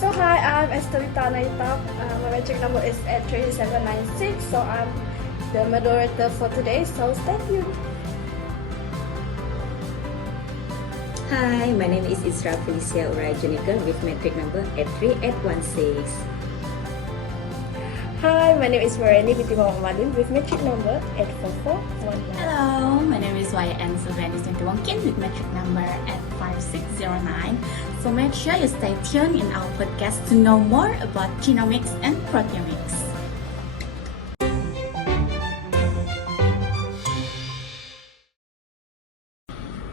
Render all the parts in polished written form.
So hi, I'm Estelita Naitap. My metric number is at 3796. So I'm the moderator for today. So stay tuned. Hi, my name is Isra Felicia Urajanika with metric number 83816. Hi, my name is Marani Bitima Mamadin with metric number 84419. Hello, my name is YN Sylvanis Wongkin with metric number at 5609. So make sure you stay tuned in our podcast to know more about genomics and proteomics.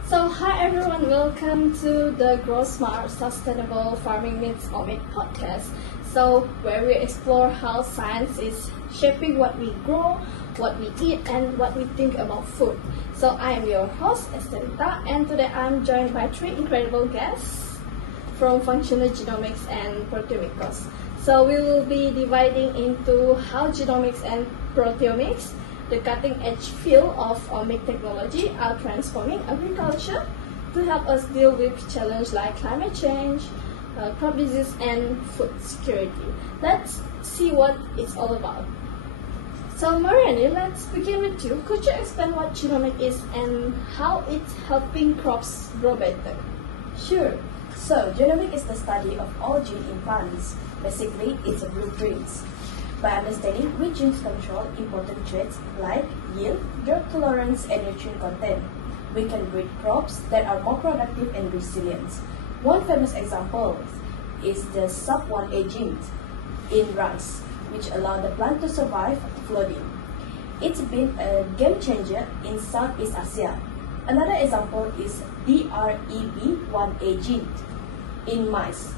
So hi everyone, welcome to the Grow Smart Sustainable Farming Meets Omics podcast. So where we explore how science is shaping what we grow, what we eat, and what we think about food. So I am your host Estelita, and today I'm joined by three incredible guests from functional genomics and proteomics. So we will be dividing into how genomics and proteomics, the cutting-edge field of omic technology, are transforming agriculture to help us deal with challenges like climate change, crop disease, and food security. Let's see what it's all about. So Mariani, let's begin with you. Could you explain what genomics is and how it's helping crops grow better? Sure. So, genomics is the study of all genes in plants. Basically, it's a blueprint. By understanding which genes control important traits like yield, drought tolerance, and nutrient content, we can breed crops that are more productive and resilient. One famous example is the sub-1A gene in rice, which allow the plant to survive flooding. It's been a game changer in Southeast Asia. Another example is DREB1A gene in mice,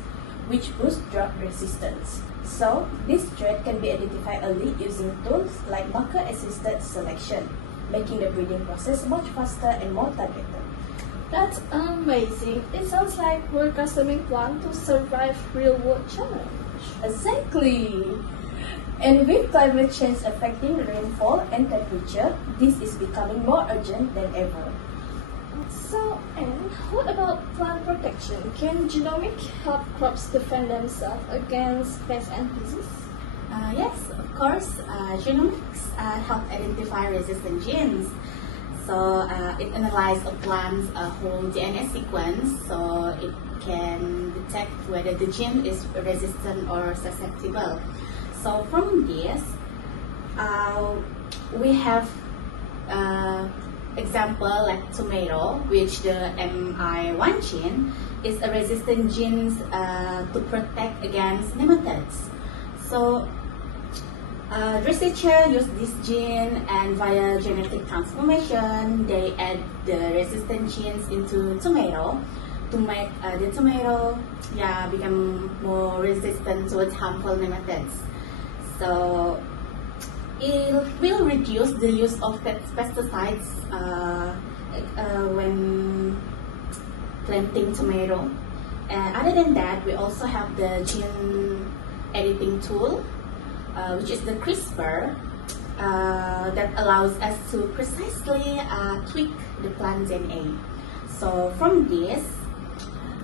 which boosts drought resistance. So, this trait can be identified early using tools like marker-assisted selection, making the breeding process much faster and more targeted. That's amazing. It sounds like we're customing plant to survive real-world challenge. Exactly! And with climate change affecting rainfall and temperature, this is becoming more urgent than ever. So, and what about plant protection? Can genomics help crops defend themselves against pests and disease? Yes, of course, genomics help identify resistant genes. So it analyzes a plant's whole DNA sequence, so it can detect whether the gene is resistant or susceptible. So from this, we have example like tomato, which the MI1 gene is a resistant gene to protect against nematodes. So researchers use this gene, and via genetic transformation, they add the resistant genes into tomato to make the tomato become more resistant towards harmful nematodes. So it will reduce the use of pesticides when planting tomato. And other than that, we also have the gene editing tool, which is the CRISPR, that allows us to precisely tweak the plant DNA. So from this,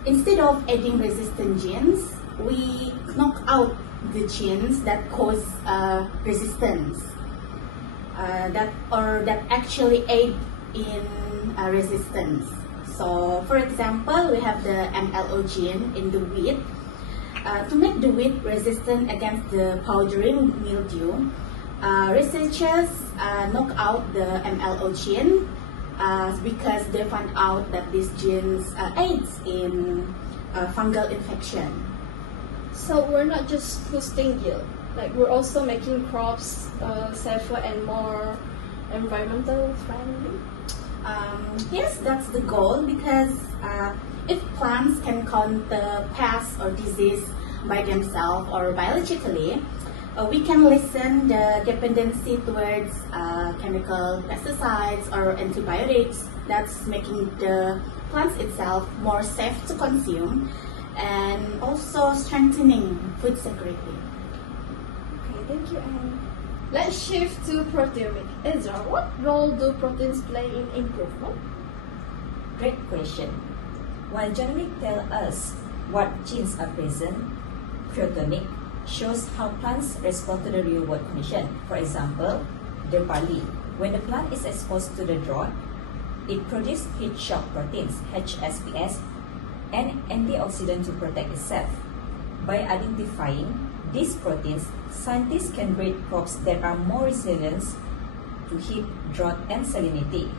instead of adding resistant genes, we knock out the genes that cause resistance, that actually aid in resistance. So, for example, we have the MLO gene in the wheat. To make the wheat resistant against the powdering mildew, researchers knock out the MLO gene because they found out that these genes aids in fungal infection. So we're not just boosting yield, like we're also making crops safer and more environmental friendly. Yes, that's the goal, because if plants can counter pests or disease by themselves or biologically, we can lessen the dependency towards chemical pesticides or antibiotics. That's making the plants itself more safe to consume, and also strengthening food security. Okay, thank you, Anne. Let's shift to proteomics. Ezra, what role do proteins play in improvement? Great question. While genomics tell us what genes are present, Proteomics shows how plants respond to the real world condition. For example, the barley. When the plant is exposed to the drought, it produces heat shock proteins, HSPs, and antioxidant to protect itself. By identifying these proteins, scientists can breed crops that are more resilient to heat, drought, and salinity.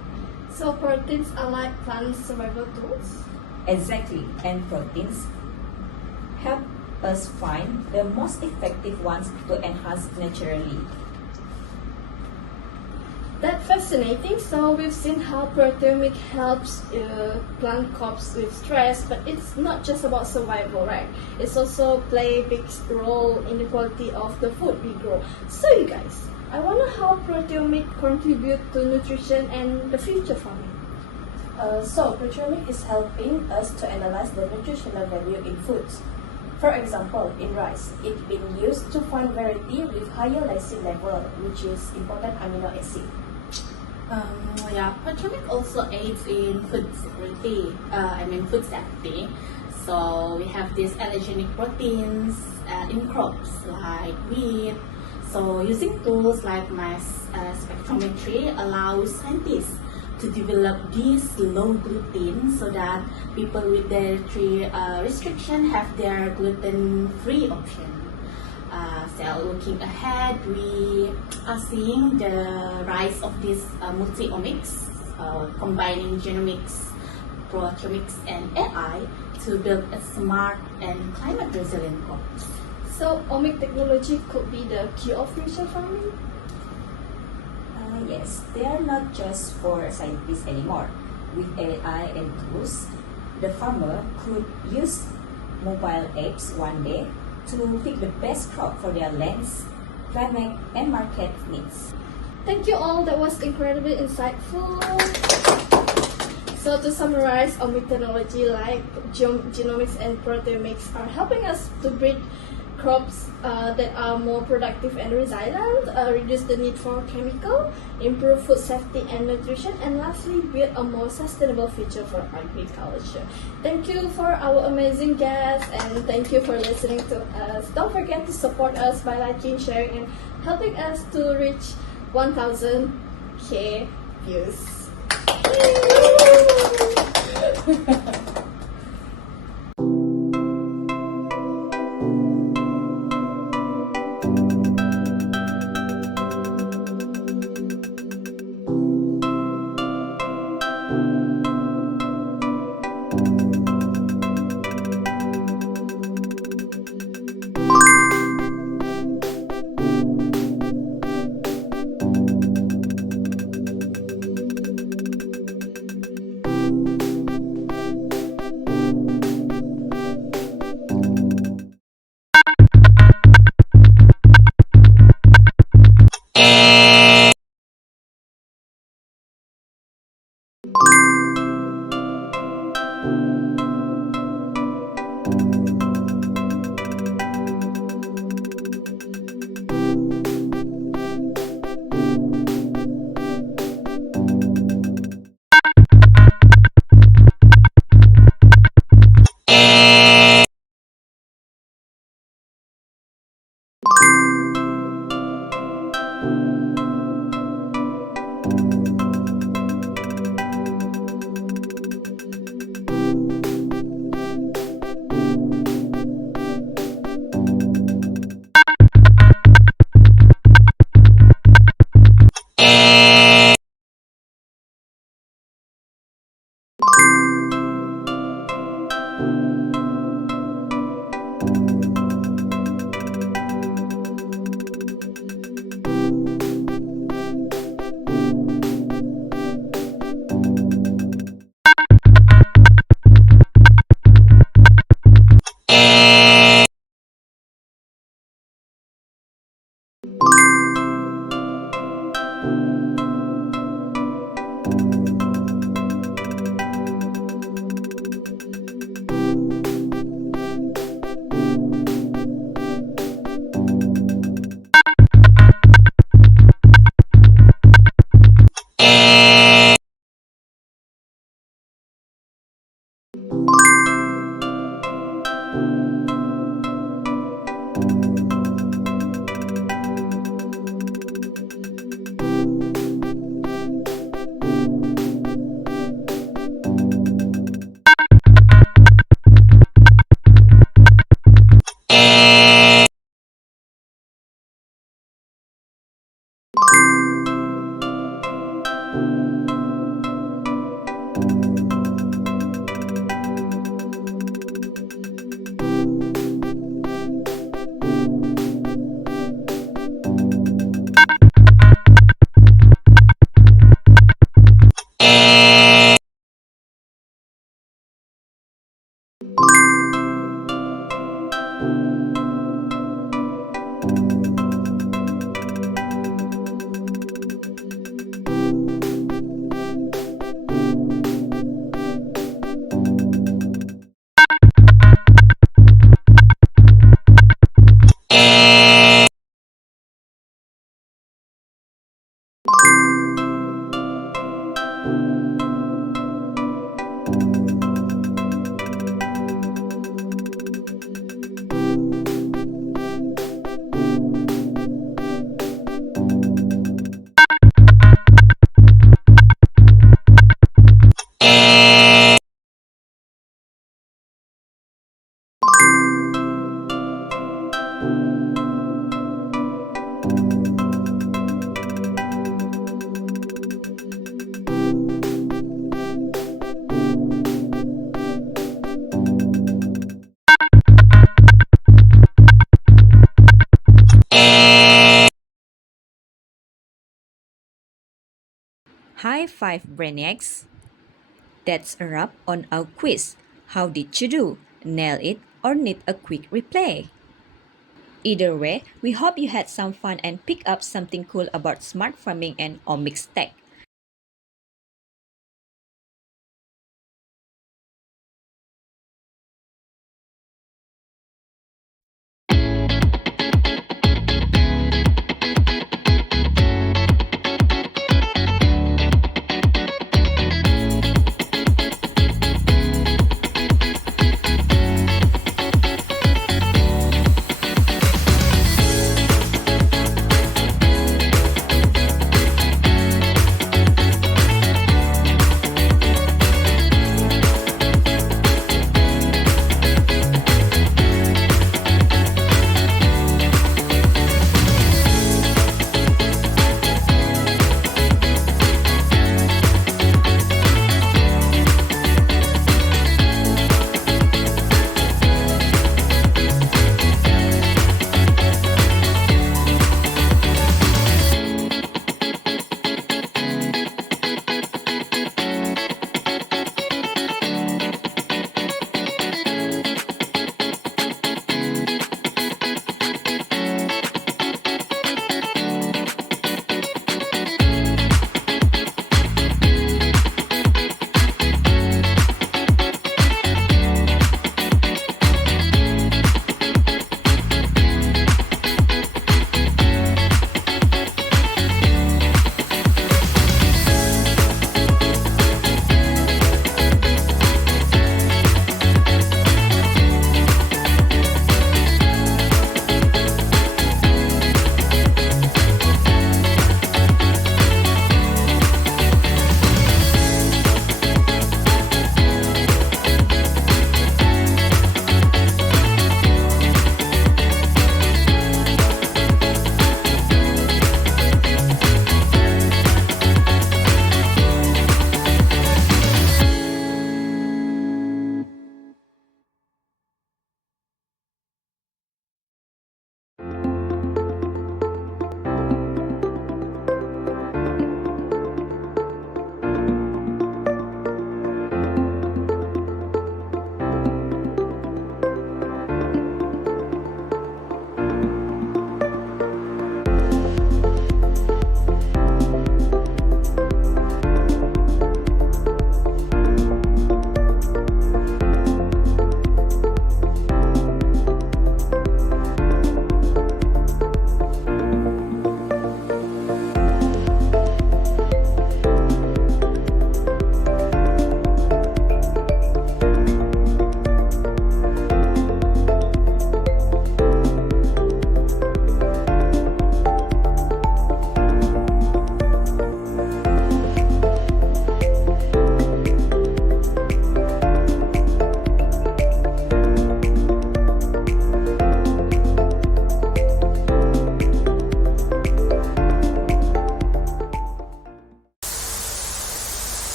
So proteins are like plant survival tools? Exactly, and proteins help us find the most effective ones to enhance naturally. That's fascinating. So we've seen how proteomics helps plant crops with stress, but it's not just about survival, right? It's also play a big role in the quality of the food we grow. So you guys, I wonder how proteomics contribute to nutrition and the future farming. So proteomics is helping us to analyze the nutritional value in foods. For example, in rice, it's been used to find variety with higher lysine level, which is important amino acid. Proteomics also aids in food security. Food safety. So we have these allergenic proteins in crops like wheat. So using tools like mass spectrometry allows scientists to develop these low gluten so that people with dietary restriction have their gluten-free option. So looking ahead, we are seeing the rise of this multi-omics, combining genomics, proteomics, and AI to build a smart and climate-resilient crops. So omic technology could be the key of future farming? Yes, they are not just for scientists anymore. With AI and tools, the farmer could use mobile apps one day to pick the best crop for their lands, climate, and market needs. Thank you all, that was incredibly insightful. So to summarize, omic technology like genomics and proteomics are helping us to breed crops that are more productive and resilient, reduce the need for chemical, improve food safety and nutrition, and lastly, build a more sustainable future for agriculture. Thank you for our amazing guests, and thank you for listening to us. Don't forget to support us by liking, sharing, and helping us to reach 1000k views. High five, Brainiacs! That's a wrap on our quiz. How did you do? Nail it or need a quick replay? Either way, we hope you had some fun and pick up something cool about smart farming and omics tech.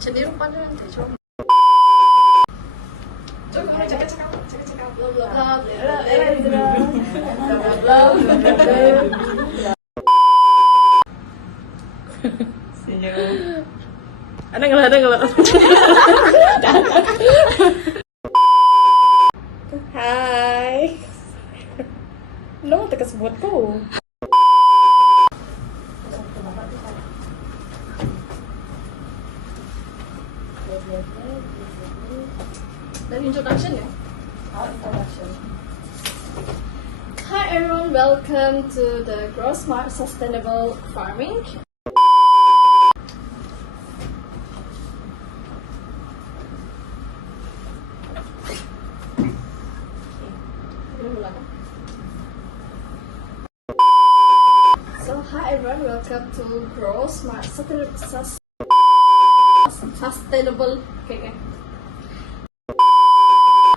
제대로 빠지면 되죠. 잠깐만. Senyum. Ada nggak? Hai. Lo tekas buatku. Dari introduction ya? Introduction. Hi everyone, welcome to the Grow Smart Sustainable Farming. So hi everyone, welcome to Grow Smart Sustainable. Okay.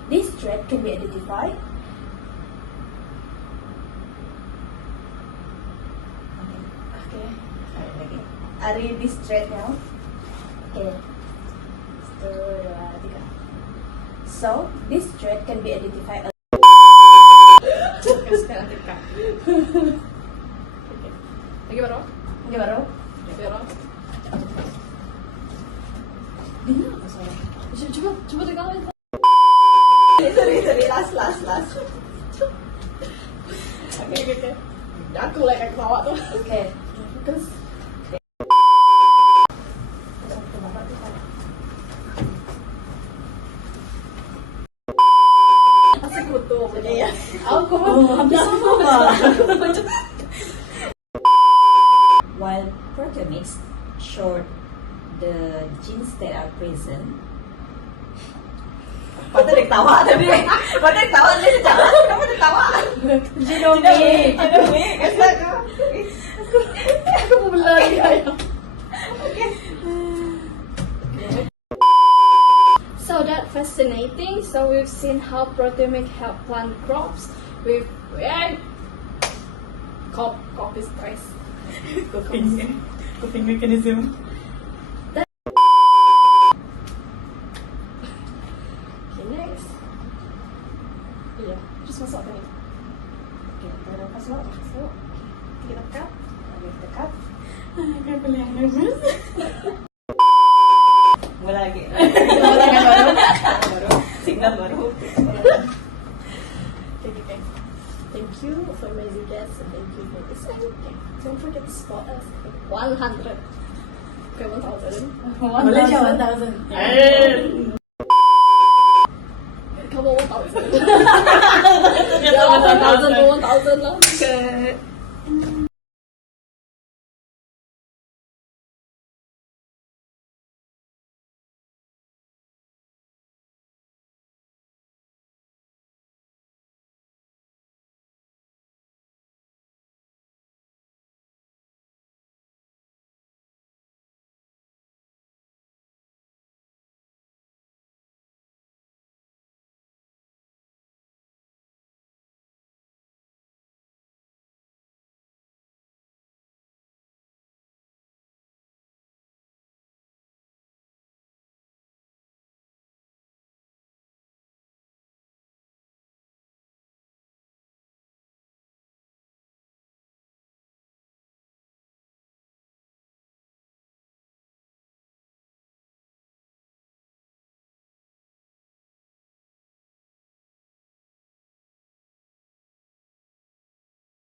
This threat can be identified. Okay. Are you this threat now? Okay. 1, 2, 3. So, this trait can be identified as Sekarang dekat. Okay. Lagi baru? okay, baru. Lagi baru. Dengar apa suara? Cuba dengar. Sorry, last. Okay. Aku like aku bawa tu. Okay. Terus. Asal kutu punya ya. Aku hampir sama lah. While Proteomics showed the genes that are present. Patut dia ketawa tadi. Patut dia ketawa dia cakap. Kenapa dia ketawa? Genomics. aku pun lagi ayam. So that's fascinating. So we've seen how proteomics help plant crops with crop is price. Coping mechanism. Okay, next. Iya, terus masuk apa ni? Okay, kita masuk. Kita tekan. Dekat. Kan boleh nervous. Mula lagi. Baru. Signal baru. Okay. Thank you for amazing guests and thank you for this. Okay. Don't forget to support us. 100. Okay, 1,000. Boleh je 1,000. Come on, 1,000. 1,000 lah. Okay.